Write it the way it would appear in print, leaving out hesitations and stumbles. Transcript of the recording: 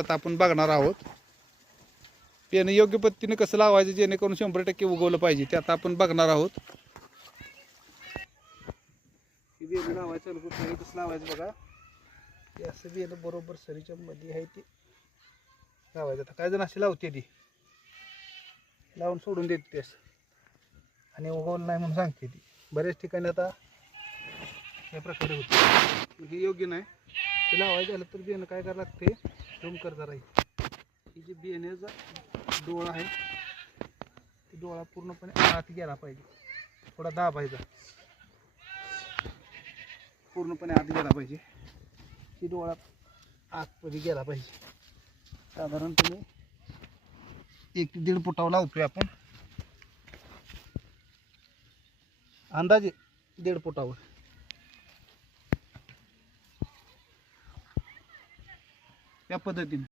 आता आपण बघणार आहोत. पेनं योग्य पद्धतीने कसं लावायचं जेणेकरून 100% उगवलं पाहिजे ते आता आपण बघणार आहोत. ही बेनं लावायचं चालू करत नाही, कसं लावायचं बघा. ते असं बेनं बरोबर सरीच्या मध्ये आहे ते लावायचं. आता काय जण अशी लावते ती लावून सोडून देते ते असं आणि उगवलं नाही म्हणून सांगते ती. बऱ्याच ठिकाणी आता या प्रकारे होते, हे योग्य नाही. ते लावायचं झालं तर बेनं काय करायला लागते, झूम करता राहील. ही जी बेण्याचा डोळा आहे ते डोळा पूर्णपणे आत गेला पाहिजे, थोडा दाबायचा, पूर्णपणे आत गेला पाहिजे. ही डोळा आतमध्ये गेला पाहिजे. साधारणपणे 1 ते 1.5 फुटावर लावतोय आपण, अंदाजे 1.5 फुटावर. त्या पद्धतीने